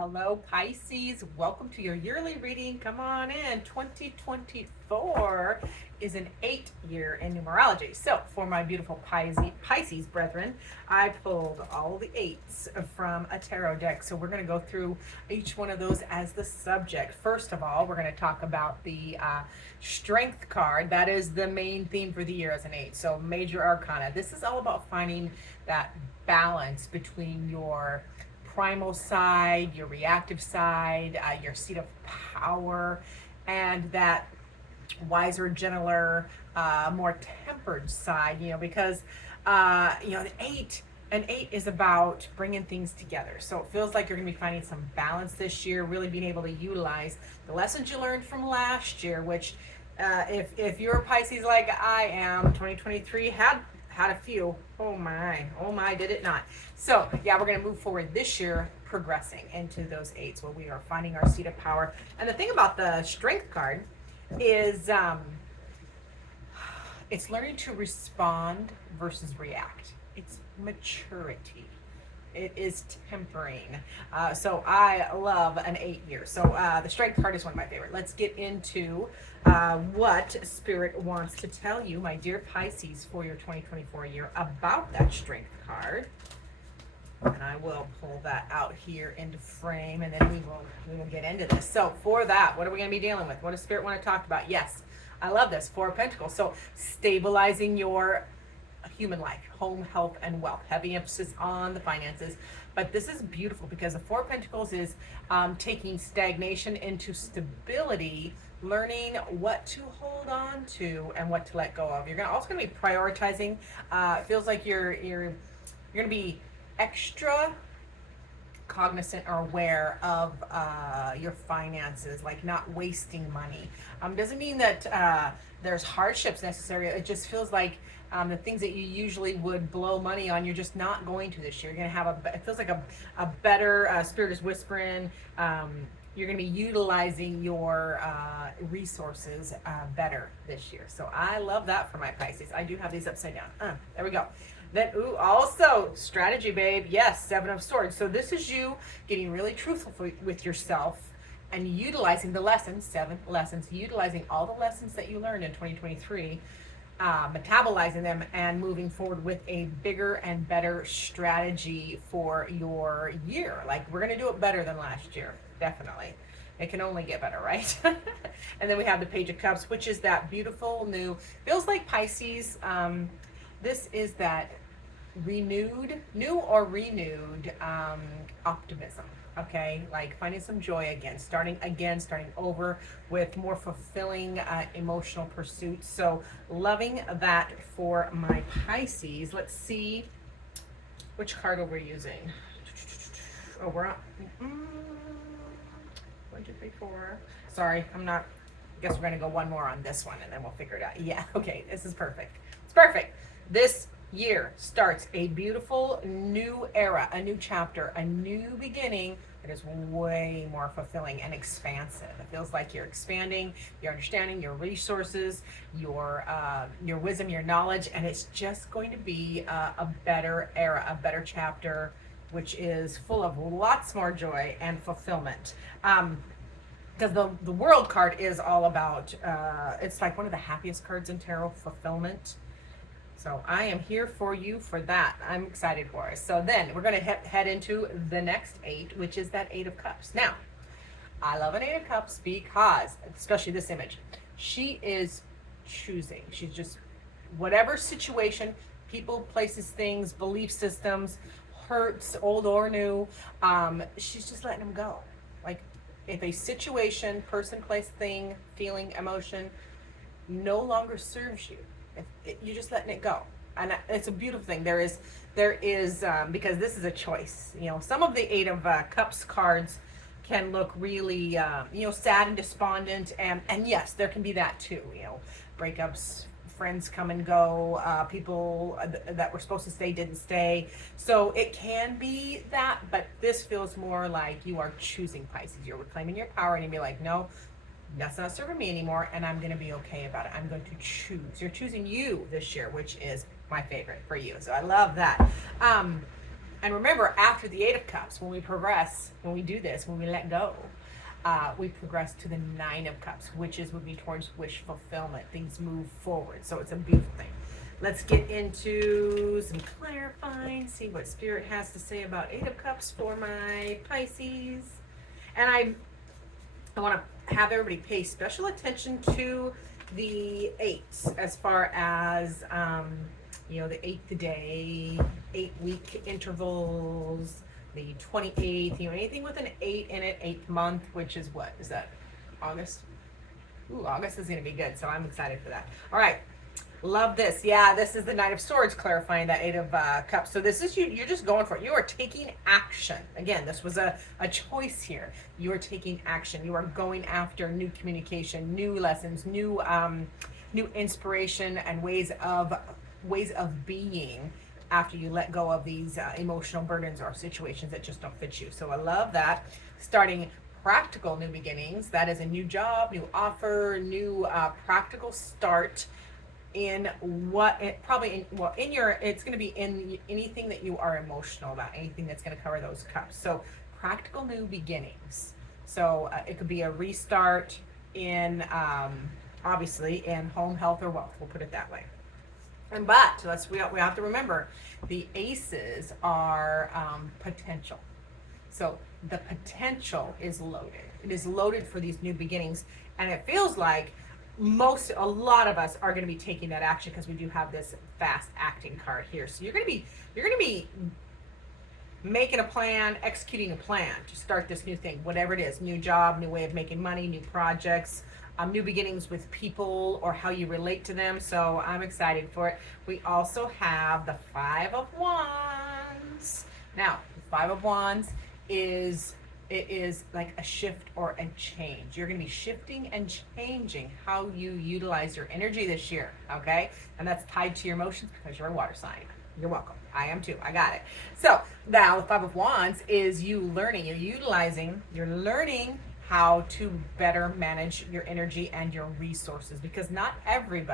Hello, Pisces. Welcome to your yearly reading. Come on in. 2024 is an 8-year in numerology. So, for my beautiful Pisces brethren, I pulled all the 8s from a tarot deck. So, we're going to go through each one of those as the subject. First of all, we're going to talk about the Strength card. That is the main theme for the year as an 8. So, Major Arcana. This is all about finding that balance between your primal side, your reactive side, your seat of power, and that wiser, gentler, more tempered side, because, an eight is about bringing things together. So it feels like you're going to be finding some balance this year, really being able to utilize the lessons you learned from last year, which, if you're a Pisces like I am, 2023 had a few. Oh my, did it not? So yeah, we're going to move forward this year, progressing into those 8s where we are finding our seat of power. And the thing about the Strength card is it's learning to respond versus react. It's maturity. It is tempering. So I love an 8 year. So the Strength card is one of my favorite. Let's get into what Spirit wants to tell you, my dear Pisces, for your 2024 year about that Strength card. And I will pull that out here into frame, and then we will get into this. So for that, what are we going to be dealing with? What does Spirit want to talk about? Yes, I love this. 4 of Pentacles. So stabilizing your human life, home, health, and wealth. Heavy emphasis on the finances. But this is beautiful because the 4 of Pentacles is taking stagnation into stability, learning what to hold on to and what to let go of. You're also going to be prioritizing. It feels like you're going to be extra cognizant or aware of your finances, like not wasting money. Doesn't mean that there's hardships necessary. It just feels like the things that you usually would blow money on, you're just not going to this year. You're going to have it feels like a better, Spirit is whispering, you're going to be utilizing your resources better this year. So I love that for my Pisces. I do have these upside down. There we go. Then, also strategy, babe. Yes, 7 of Swords. So this is you getting really truthful with yourself and utilizing the lessons, 7 lessons, utilizing all the lessons that you learned in 2023, metabolizing them and moving forward with a bigger and better strategy for your year. Like, we're going to do it better than last year. Definitely. It can only get better, right? And then we have the Page of Cups, which is that beautiful new, feels like Pisces. This is that new or renewed optimism. Okay, like finding some joy again, starting over with more fulfilling emotional pursuits. So loving that for my Pisces. Let's see which card are we using. Oh, we're on 1, 2, 3, 4. Sorry, I'm not. I guess we're gonna go one more on this one, and then we'll figure it out. Yeah, okay, this is perfect. It's perfect. This year starts a beautiful new era, a new chapter, a new beginning that is way more fulfilling and expansive. It feels like you're expanding your understanding, your resources, your wisdom, your knowledge, and it's just going to be a better era, a better chapter, which is full of lots more joy and fulfillment. Because the World card is all about, it's like one of the happiest cards in tarot, fulfillment. So I am here for you for that. I'm excited for us. So then we're going to head into the next 8, which is that 8 of Cups. Now, I love an 8 of Cups because, especially this image, she is choosing. She's just, whatever situation, people, places, things, belief systems, hurts, old or new, she's just letting them go. Like, if a situation, person, place, thing, feeling, emotion no longer serves you, you're just letting it go. And it's a beautiful thing. There is because this is a choice. Some of the 8 of Cups cards can look really sad and despondent, and yes, there can be that too. Breakups, friends come and go, people that were supposed to stay didn't stay. So it can be that, but this feels more like you are choosing, Pisces. You're reclaiming your power, and you'll be like, no, that's not serving me anymore, and I'm going to be okay about it. I'm going to choose. You're choosing you this year, which is my favorite for you. So I love that. And remember, after the Eight of Cups, when we progress, when we do this, when we let go, we progress to the Nine of Cups, which would be towards wish fulfillment. Things move forward. So it's a beautiful thing. Let's get into some clarifying, see what Spirit has to say about Eight of Cups for my Pisces. And I want to have everybody pay special attention to the eights as far as, the eighth day, 8-week intervals, the 28th, anything with an 8 in it, 8th month, which is what? Is that August? Ooh, August is going to be good, so I'm excited for that. All right. Love this. Yeah, this is the Knight of Swords clarifying that Eight of Cups. So this is you're just going for it. You are taking action. Again, this was a choice here. You are taking action. You are going after new communication, new lessons, new inspiration and ways of being after you let go of these emotional burdens or situations that just don't fit you. So I love that. Starting practical new beginnings. That is a new job, new offer, new practical start in it's going to be in anything that you are emotional about, anything that's going to cover those cups. So practical new beginnings. So it could be a restart in obviously in home, health, or wealth. We'll put it that way. But we have to remember the aces are potential. So the potential is loaded. It is loaded for these new beginnings, and it feels like a lot of us are going to be taking that action because we do have this fast acting card here. So you're going to be making a plan, executing a plan to start this new thing, whatever it is, new job, new way of making money, new projects, new beginnings with people or how you relate to them. So I'm excited for it. We also have the Five of Wands. Now, the Five of Wands is like a shift or a change. You're going to be shifting and changing how you utilize your energy this year, okay? And that's tied to your emotions because you're a water sign. You're welcome. I am too. I got it. So now the Five of Wands is you learning. You're learning how to better manage your energy and your resources, because not every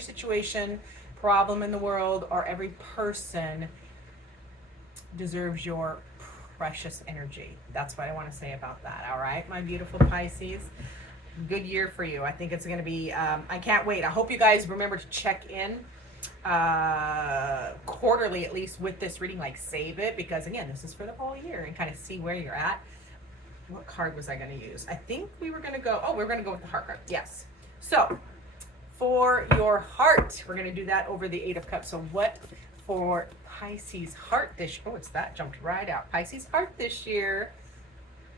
situation, problem in the world, or every person deserves your precious energy. That's what I want to say about that. All right, my beautiful Pisces. Good year for you. I think it's going to be, I can't wait. I hope you guys remember to check in quarterly at least with this reading, like save it, because again, this is for the whole year, and kind of see where you're at. What card was I going to use? I think we were going to go with the heart card. Yes. So for your heart, we're going to do that over the Eight of Cups. So what for Pisces heart this year? Oh, it's that jumped right out. Pisces heart this year.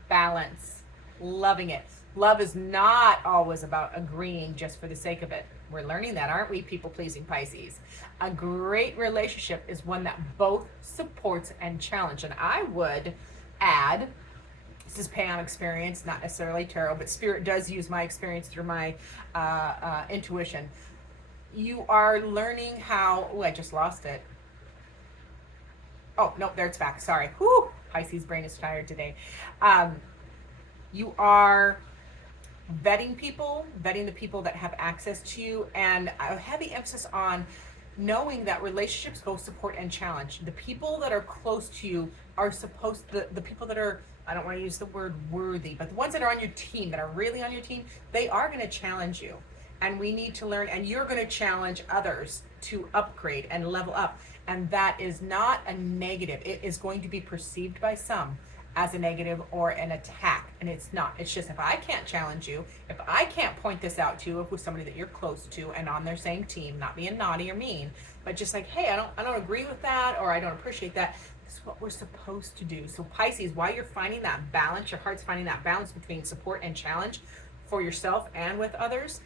Balance. Loving it. Love is not always about agreeing just for the sake of it. We're learning that, aren't we, people-pleasing Pisces? A great relationship is one that both supports and challenges. And I would add, this is Pam experience, not necessarily tarot, but Spirit does use my experience through my intuition. You are learning how, I just lost it. Oh, no, there it's back. Sorry. Whew, Pisces brain is tired today. You are vetting the people that have access to you, and a heavy emphasis on knowing that relationships both support and challenge. The people that are close to you are the people that are, I don't want to use the word worthy, but the ones that are on your team, that are really on your team, they are going to challenge you. And we need to learn, and you're going to challenge others to upgrade and level up. And that is not a negative. It is going to be perceived by some as a negative or an attack, and it's not. It's just, if I can't challenge you, if I can't point this out to you with somebody that you're close to and on their same team, not being naughty or mean, but just like, hey, I don't agree with that, or I don't appreciate that. This is what we're supposed to do. So Pisces, while you're finding that balance, your heart's finding that balance between support and challenge for yourself and with others,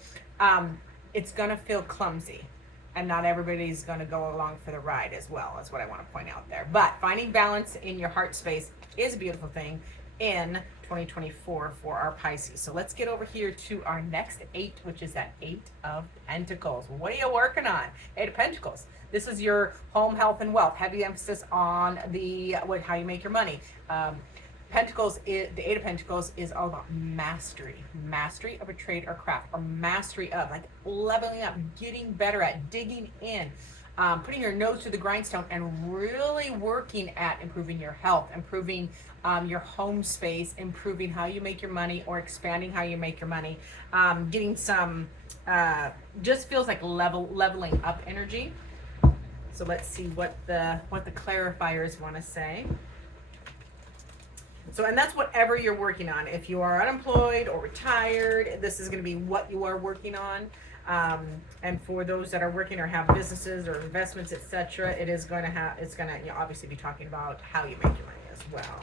it's gonna feel clumsy. And not everybody's going to go along for the ride as well, is what I want to point out there. But finding balance in your heart space is a beautiful thing in 2024 for our Pisces. So let's get over here to our next 8, which is that 8 of Pentacles. What are you working on? 8 of Pentacles. This is your home, health, and wealth. Heavy emphasis on how you make your money. The 8 of Pentacles is all about mastery of a trade or craft, or mastery of, like, leveling up, getting better at, digging in, putting your nose to the grindstone and really working at improving your health, improving your home space, improving how you make your money, or expanding how you make your money, getting some, just feels like leveling up energy. So let's see what the clarifiers want to say. So, and that's whatever you're working on. If you are unemployed or retired, this is going to be what you are working on. And for those that are working or have businesses or investments, etc., it's going to obviously be talking about how you make your money as well.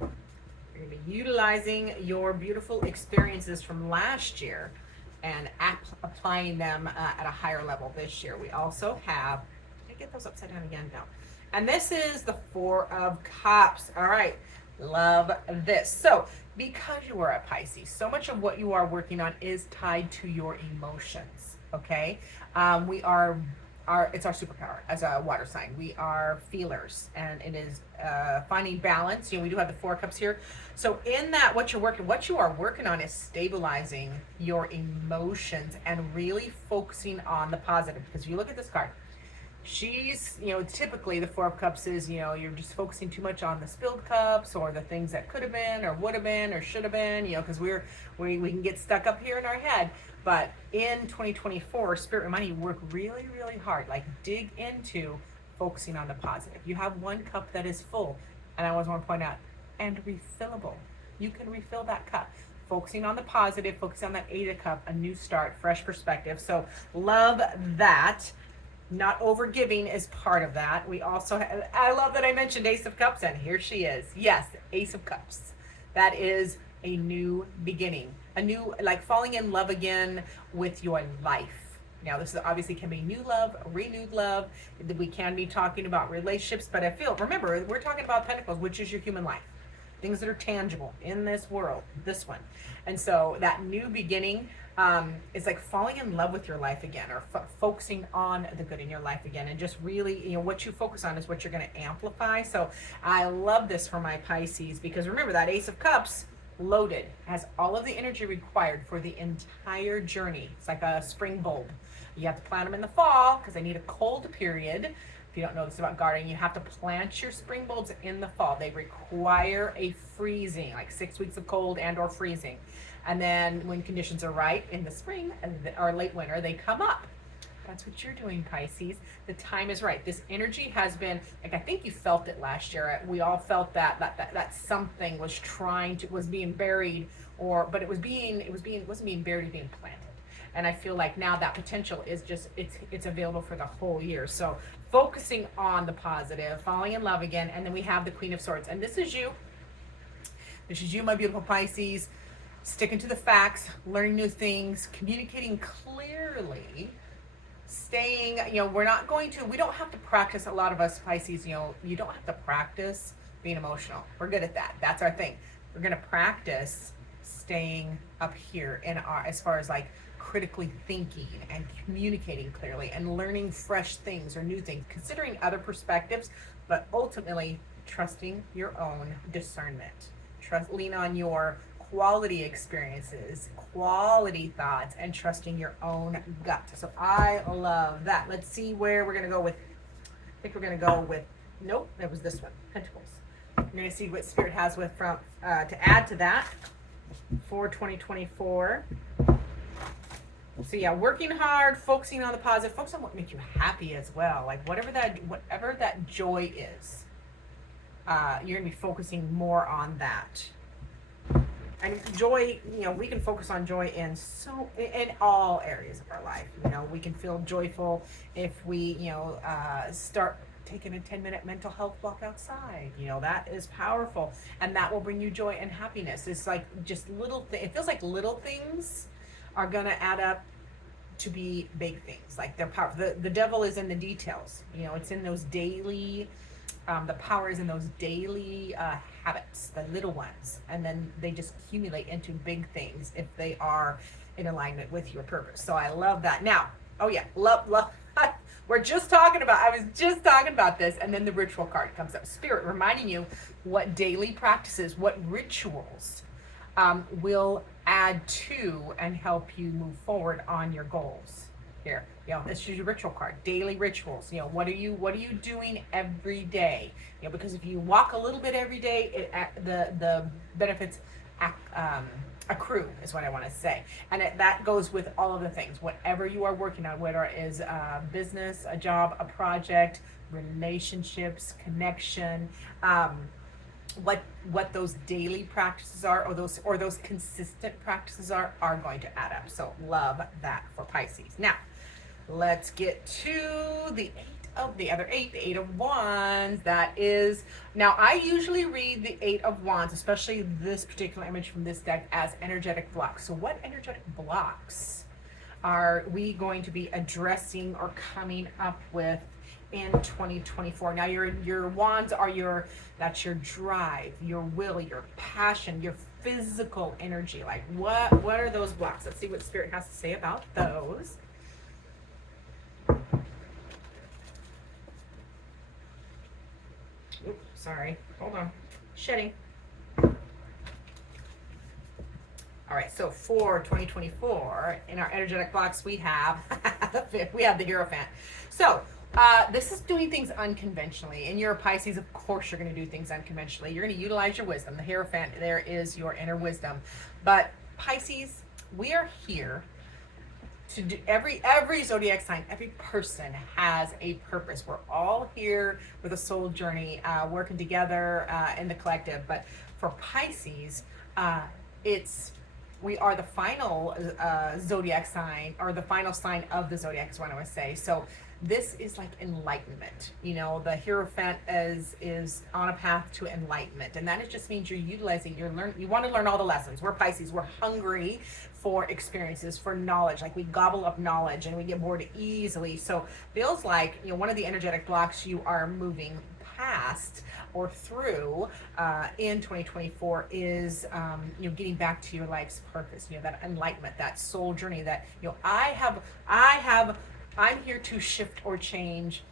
You're going to be utilizing your beautiful experiences from last year and applying them at a higher level this year. We also have, did I get those upside down again? No. And this is the Four of Cups. All right. Love this. So because you are a Pisces, so much of what you are working on is tied to your emotions. Okay. It's our superpower as a water sign. We are feelers, and it is finding balance. We do have the Four Cups here. So in that, what you are working on is stabilizing your emotions and really focusing on the positive. Because if you look at this card, she's, typically the Four of Cups is, you're just focusing too much on the spilled cups or the things that could have been or would have been or should have been, because we can get stuck up here in our head. But in 2024, Spirit reminding you, work really, really hard. Like dig into focusing on the positive. You have one cup that is full, and I always want to point out, and refillable. You can refill that cup. Focusing on the positive, focusing on that Eight of Cups, a new start, fresh perspective. So love that. Not overgiving is part of that. We also have, I love that I mentioned Ace of Cups, and here she is. Yes, Ace of Cups. That is a new beginning, a new, like falling in love again with your life. Now, this is obviously can be new love, renewed love. We can be talking about relationships, but remember, we're talking about Pentacles, which is your human life. Things that are tangible in this world, this one. And so that new beginning is like falling in love with your life again, or focusing on the good in your life again. And just really, what you focus on is what you're going to amplify. So I love this for my Pisces, because remember that Ace of Cups, loaded, has all of the energy required for the entire journey. It's like a spring bulb. You have to plant them in the fall because they need a cold period. If you don't know this about gardening, you have to plant your spring bulbs in the fall. They require a freezing, like 6 weeks of cold and or freezing. And then when conditions are right in the spring or late winter, they come up. That's what you're doing, Pisces. The time is right. This energy has been, like, I think you felt it last year. We all felt that something was being buried, but it wasn't being buried, it was being planted. And I feel like now that potential is just, it's available for the whole year. So focusing on the positive, falling in love again. And then we have the Queen of Swords. And this is you. This is you, my beautiful Pisces. Sticking to the facts, learning new things, communicating clearly, staying, we don't have to practice, a lot of us Pisces, you don't have to practice being emotional. We're good at that. That's our thing. We're going to practice staying up here as far as like critically thinking and communicating clearly and learning fresh things or new things, considering other perspectives, but ultimately trusting your own discernment. Lean on your quality experiences, quality thoughts, and trusting your own gut. So I love that. Let's see where we're going to go with. I think we're going to go with, nope, that was this one, Pentacles. We're going to see what Spirit has to add to that for 2024. So yeah, working hard, focusing on the positive, focus on what makes you happy as well. Like whatever that joy is, you're going to be focusing more on that. And joy, we can focus on joy in all areas of our life. We can feel joyful if we, start taking a 10-minute mental health walk outside. That is powerful, and that will bring you joy and happiness. It's like just it feels like little things are gonna add up to be big things. Like they're powerful. The devil is in the details. It's in those daily. The power is in those daily habits, the little ones, and then they just accumulate into big things if they are in alignment with your purpose. So I love that. Now, oh yeah, love. I was just talking about this, and then the ritual card comes up. Spirit reminding you what daily practices, what rituals will add to and help you move forward on your goals. here. This is your ritual card. Daily rituals. What are you doing every day? Because if you walk a little bit every day, the benefits accrue is what I want to say. And that goes with all of the things. Whatever you are working on, whether it is a business, a job, a project, relationships, connection, what those daily practices are, or those consistent practices are going to add up. So love that for Pisces. Now, let's get to the Eight of Wands. That is, now I usually read the Eight of Wands, especially this particular image from this deck, as energetic blocks. So what energetic blocks are we going to be addressing or coming up with in 2024? Now your wands are that's your drive, your will, your passion, your physical energy. Like what are those blocks? Let's see what Spirit has to say about those. Oops, sorry. Hold on. Shedding. All right, so for 2024, in our energetic blocks, we have the Hierophant. So this is doing things unconventionally. And you're a Pisces, of course you're going to do things unconventionally. You're going to utilize your wisdom. The Hierophant, there is your inner wisdom. But Pisces, we are here to do every zodiac sign, every person has a purpose. We're all here with a soul journey, working together in the collective. But for Pisces, we are the final zodiac sign, or the final sign of the zodiac is what I would say. So this is like enlightenment. The Hierophant is on a path to enlightenment, and that just means you're utilizing you want to learn all the lessons. We're Pisces, we're hungry for experiences, for knowledge. Like we gobble up knowledge and we get bored easily. So feels like one of the energetic blocks you are moving past or through in 2024 is getting back to your life's purpose, that enlightenment, that soul journey that I'm here to shift or change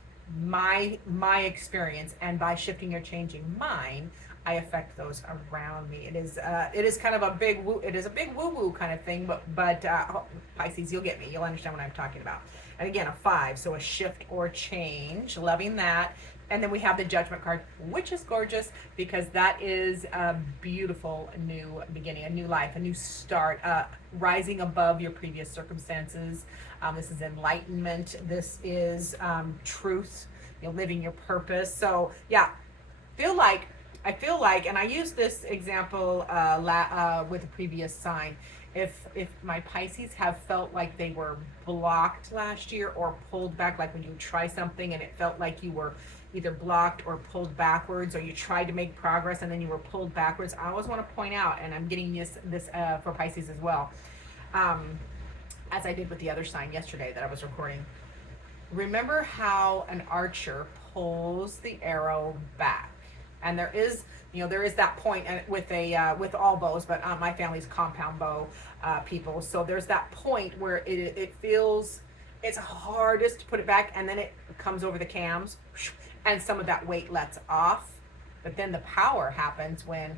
my experience, and by shifting or changing mine, I affect those around me. It is kind of a big woo. It is a big woo woo kind of thing, but Pisces, you'll get me. You'll understand what I'm talking about. And again, a 5, so a shift or change. Loving that. And then we have the Judgment card, which is gorgeous because that is a beautiful new beginning, a new life, a new start, rising above your previous circumstances. This is enlightenment. This is truth, living your purpose. So yeah, I feel like, and I used this example with the previous sign. If my Pisces have felt like they were blocked last year or pulled back, like when you try something and it felt like you were either blocked or pulled backwards, or you tried to make progress and then you were pulled backwards, I always want to point out, and I'm getting this for Pisces as well, as I did with the other sign yesterday that I was recording. Remember how an archer pulls the arrow back, and there is that point, and with all bows, but my family's compound bow people, so there's that point where it feels it's hardest to put it back, and then it comes over the cams, and some of that weight lets off. But then the power happens when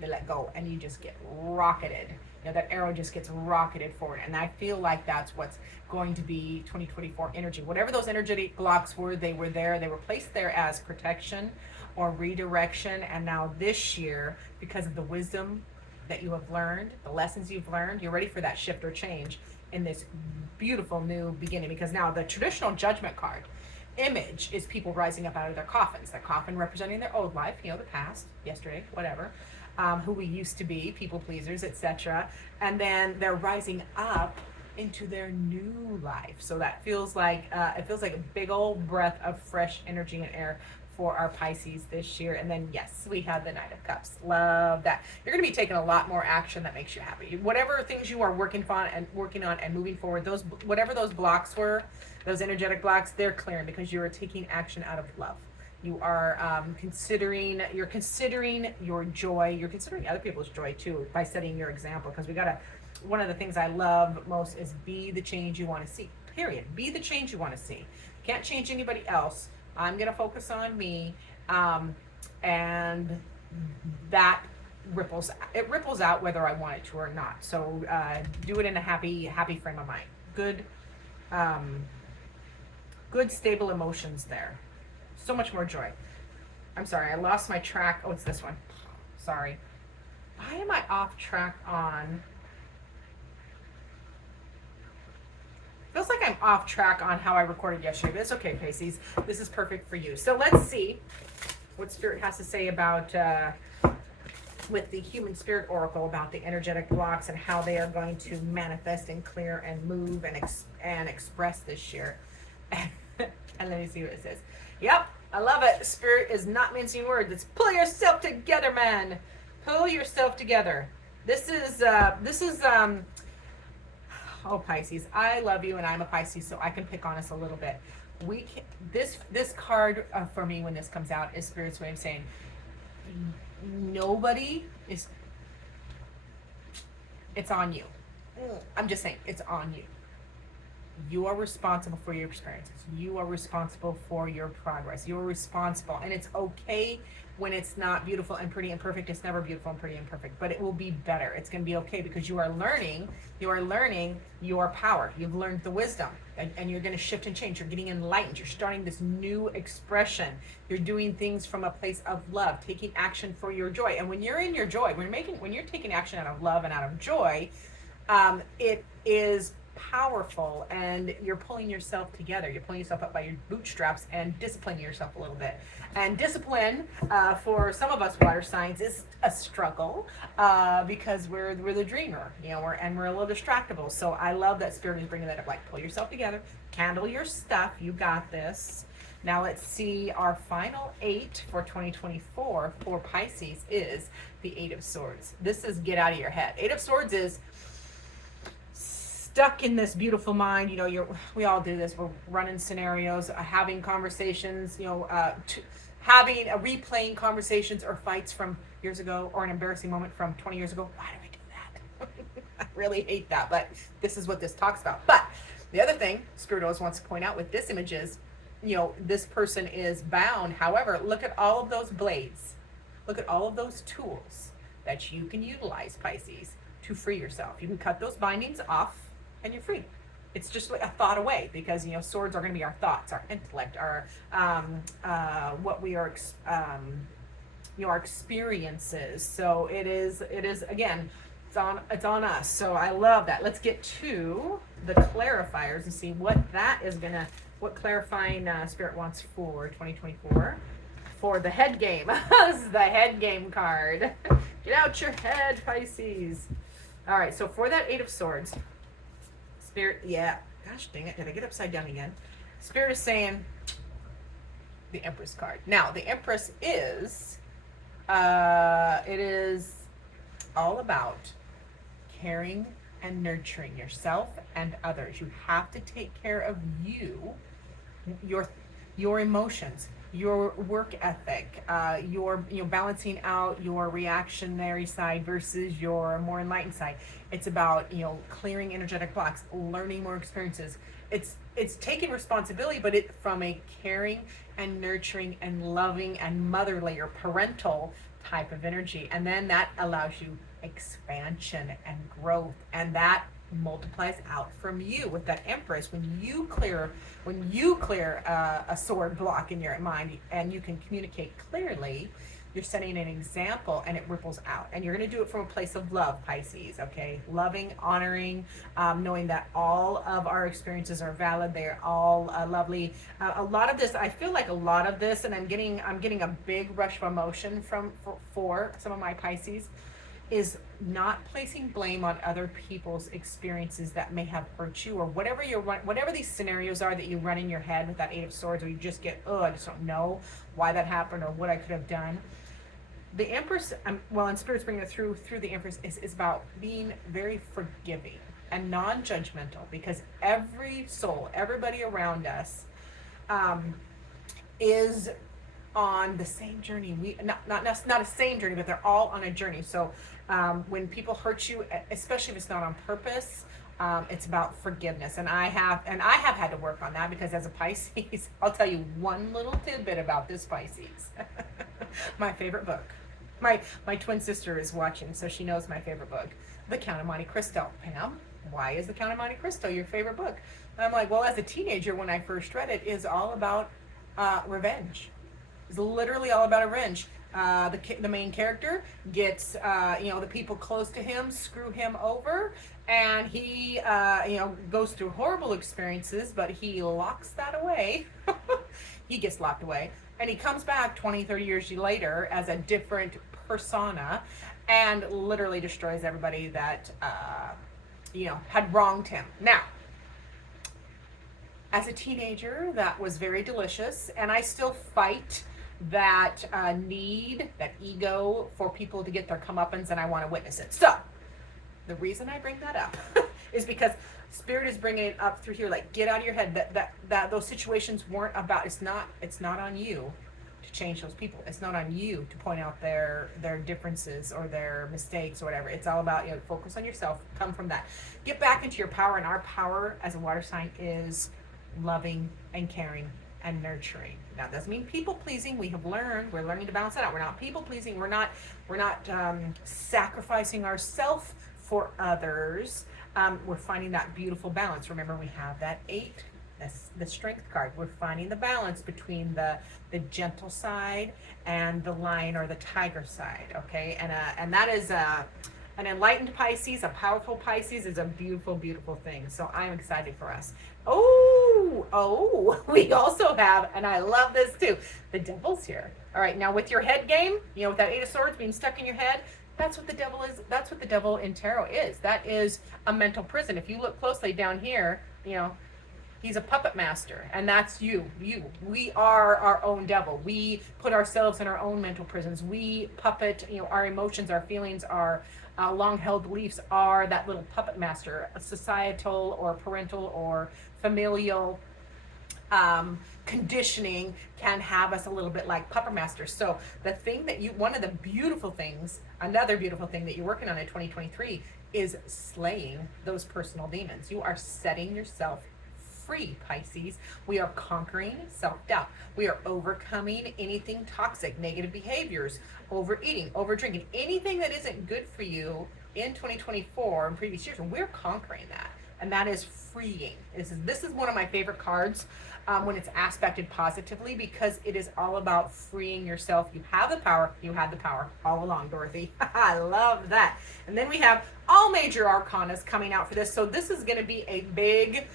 they let go, and you just get rocketed. That arrow just gets rocketed forward. And I feel like that's what's going to be 2024 energy. Whatever those energetic blocks were, they were there. They were placed there as protection or redirection. And now this year, because of the wisdom that you have learned, the lessons you've learned, you're ready for that shift or change in this beautiful new beginning. Because now the traditional Judgment card image is people rising up out of their coffins. Their coffin representing their old life, the past, yesterday, whatever. Who we used to be, people pleasers, etc. And then they're rising up into their new life. So that feels like a big old breath of fresh energy and air for our Pisces this year. And then yes, we have the Knight of Cups. Love that. You're going to be taking a lot more action that makes you happy. Whatever things you are working on and moving forward, whatever those blocks were, those energetic blocks, they're clearing because you are taking action out of love. You are considering your joy. You're considering other people's joy too by setting your example. Because one of the things I love most is be the change you want to see. Period. Be the change you want to see. Can't change anybody else. I'm gonna focus on me, and that ripples out whether I want it to or not. So do it in a happy frame of mind. Good Good, stable emotions there. So much more joy. I'm sorry, I lost my track. Oh, it's this one. Sorry. Why am I off track on? Feels like I'm off track on how I recorded yesterday, but it's okay, Pisces. This is perfect for you. So let's see what Spirit has to say about, with the Human Spirit Oracle, about the energetic blocks and how they are going to manifest and clear and move and express this year. And let me see what it says. Yep, I love it. Spirit is not mincing words. It's pull yourself together, man. Pull yourself together. This is oh, Pisces, I love you, and I'm a Pisces, so I can pick on us a little bit. We can, this card for me, when this comes out, is Spirit's way of saying nobody is. It's on you. I'm just saying, it's on you. You are responsible for your experiences. You are responsible for your progress. You are responsible, and it's okay when it's not beautiful and pretty and perfect. It's never beautiful and pretty and perfect, but it will be better. It's going to be okay because you are learning your power. You've learned the wisdom, and you're going to shift and change. You're getting enlightened. You're starting this new expression. You're doing things from a place of love, taking action for your joy. And when you're in your joy, when you're taking action out of love and out of joy, it is powerful, and you're pulling yourself together. You're pulling yourself up by your bootstraps and disciplining yourself a little bit. And discipline, for some of us water signs, is a struggle, because we're the dreamer, we're a little distractible. So I love that Spirit is bringing that up. Like, pull yourself together, handle your stuff. You got this. Now let's see, our final 8 for 2024 for Pisces is the 8 of Swords. This is get out of your head. 8 of Swords is stuck in this beautiful mind. We all do this. We're running scenarios, having conversations, replaying conversations or fights from years ago, or an embarrassing moment from 20 years ago. Why did I do that? I really hate that, but this is what this talks about. But the other thing Spirit always wants to point out with this image is, this person is bound. However, look at all of those blades. Look at all of those tools that you can utilize, Pisces, to free yourself. You can cut those bindings off, and you're free. It's just like a thought away, because swords are going to be our thoughts, our intellect, our what we are, our experiences. So it is again, it's on us. So I love that. Let's get to the clarifiers and see what clarifying Spirit wants for 2024 for the head game. This is the head game card. Get out your head, Pisces. All right. So for that 8 of Swords. Spirit, gosh dang it, did I get upside down again? Spirit is saying the Empress card. Now, the Empress is, it is all about caring and nurturing yourself and others. You have to take care of you, your emotions, your work ethic, your balancing out your reactionary side versus your more enlightened side. It's about clearing energetic blocks, learning more experiences. It's taking responsibility, but it from a caring and nurturing and loving and motherly or parental type of energy, and then that allows you expansion and growth, and that multiplies out from you with that Empress. When you clear a sword block in your mind and you can communicate clearly, you're setting an example, and it ripples out, and you're going to do it from a place of love, Pisces. Okay, loving, honoring, knowing that all of our experiences are valid. They're all lovely. A lot of this, I feel like a lot of this, and I'm getting a big rush of emotion for some of my Pisces, is not placing blame on other people's experiences that may have hurt you, or whatever these scenarios are that you run in your head with that 8 of Swords, or you just get, I just don't know why that happened or what I could have done. The Empress, and Spirit's bringing it through the Empress, is about being very forgiving and non-judgmental, because every soul, everybody around us, is on the same journey. Not a same journey, but they're all on a journey. So when people hurt you, especially if it's not on purpose, it's about forgiveness. And I have had to work on that, because as a Pisces, I'll tell you one little tidbit about this Pisces. My favorite book. My twin sister is watching, so she knows my favorite book, The Count of Monte Cristo. Pam, why is The Count of Monte Cristo your favorite book? I'm like, well, as a teenager, when I first read it, is all about revenge. It's literally all about revenge. The main character gets, the people close to him screw him over, and he, goes through horrible experiences, but he locks that away. He gets locked away, and he comes back 20, 30 years later as a different persona, and literally destroys everybody that, had wronged him. Now, as a teenager, that was very delicious, and I still fight that need, that ego for people to get their comeuppance, and I want to witness it. So, the reason I bring that up is because Spirit is bringing it up through here, like, get out of your head that those situations weren't about, it's not on you to change those people. It's not on you to point out their differences or their mistakes or whatever. It's all about, focus on yourself, come from that. Get back into your power, and our power as a water sign is loving and caring and nurturing. Now, it doesn't mean people pleasing. We're learning to balance that out. We're not people pleasing. We're not sacrificing ourselves for others. We're finding that beautiful balance. Remember, we have that 8, that's the strength card. We're finding the balance between the gentle side and the lion or the tiger side. Okay, and that is an enlightened Pisces, a powerful Pisces is a beautiful, beautiful thing. So I'm excited for us. We also have, and I love this too, the devil's here. All right, now with your head game, with that 8 of Swords being stuck in your head, that's what the devil is. That's what the devil in tarot is. That is a mental prison. If you look closely down here, he's a puppet master, and that's you. We are our own devil. We put ourselves in our own mental prisons. We puppet, our emotions, our feelings, our long-held beliefs are that little puppet master. A societal or parental or familial conditioning can have us a little bit like puppet masters. So the thing that another beautiful thing that you're working on in 2023 is slaying those personal demons. You are setting yourself free, Pisces. We are conquering self-doubt. We are overcoming anything toxic, negative behaviors, overeating, overdrinking, anything that isn't good for you in 2024 and previous years. And we're conquering that. And that is freeing. This is one of my favorite cards when it's aspected positively, because it is all about freeing yourself. You have the power. You had the power all along, Dorothy. I love that. And then we have all major arcanas coming out for this. So this is going to be a big,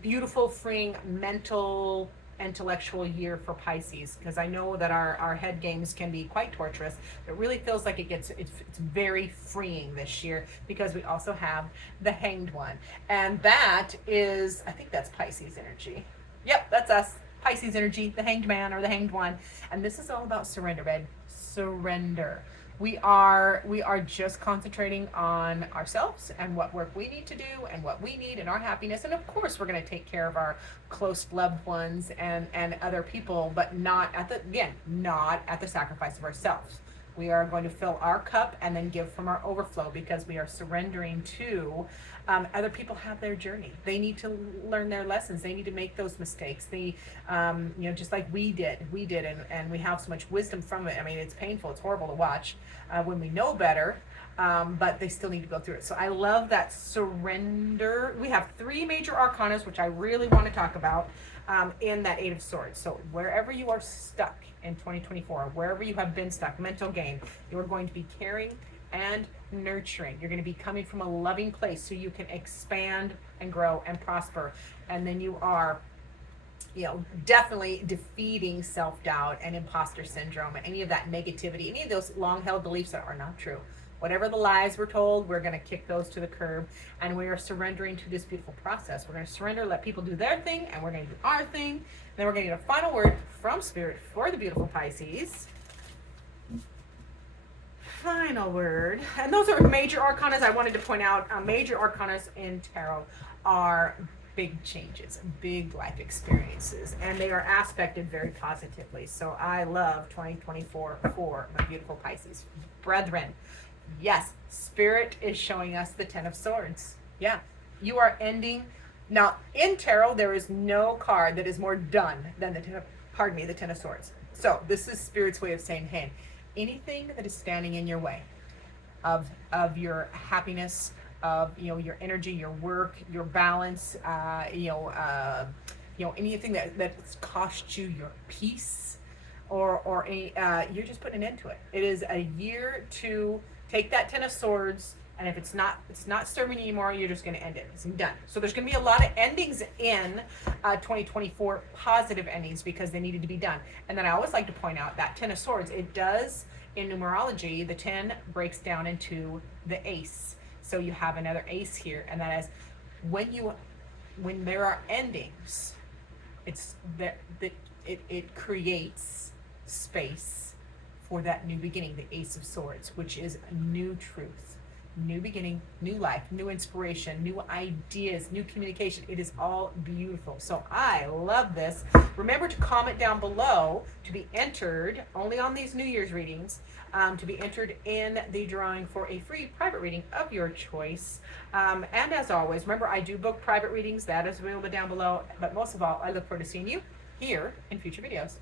beautiful, freeing, mental, intellectual year for Pisces, because I know that our head games can be quite torturous. It really feels like it's very freeing this year, because we also have the Hanged One, and that is, I think that's Pisces energy. Yep, that's us. Pisces energy, the Hanged Man or the Hanged One. And this is all about surrender, babe. Surrender. We are just concentrating on ourselves and what work we need to do and what we need in our happiness. And of course, we're going to take care of our close loved ones and other people, but not at the sacrifice of ourselves. We are going to fill our cup and then give from our overflow, because we are surrendering to other people have their journey. They need to learn their lessons. They need to make those mistakes. They, just like we did, and we have so much wisdom from it. I mean, it's painful. It's horrible to watch when we know better, but they still need to go through it. So I love that surrender. We have 3 major arcanas, which I really want to talk about in that 8 of Swords. So wherever you are stuck in 2024, wherever you have been stuck, mental game, you are going to be caring and nurturing. You're going to be coming from a loving place so you can expand and grow and prosper. And then you are, definitely defeating self-doubt and imposter syndrome and any of that negativity, any of those long-held beliefs that are not true. Whatever the lies we're told, we're going to kick those to the curb, and we are surrendering to this beautiful process. We're going to surrender, let people do their thing, and we're going to do our thing. And then we're going to get a final word from Spirit for the beautiful Pisces. Final word. And those are major arcanas. I wanted to point out major arcanas in tarot are big changes, big life experiences, and they are aspected very positively. So I love 2024 for my beautiful Pisces brethren. Yes, Spirit is showing us the 10 of Swords. Yeah, you are ending. Now, in tarot, there is no card that is more done than the 10 of Swords. So this is Spirit's way of saying, hey, anything that is standing in your way of your happiness, of, you know, your energy, your work, your balance, anything that's cost you your peace, or any, you're just putting an end to it. It is a year to take that Ten of Swords, and if it's not serving you anymore, you're just going to end it. It's done. So there's going to be a lot of endings in 2024, positive endings, because they needed to be done. And then I always like to point out that Ten of Swords, it does, in numerology, the 10 breaks down into the ace. So you have another ace here, and that is when there are endings, it's that it creates space for that new beginning, the Ace of Swords, which is a new truth, new beginning, new life, new inspiration, new ideas, new communication. It is all beautiful. So I love this. Remember to comment down below to be entered only on these New Year's readings, to be entered in the drawing for a free private reading of your choice. And as always, remember, I do book private readings. That is available down below. But most of all, I look forward to seeing you here in future videos.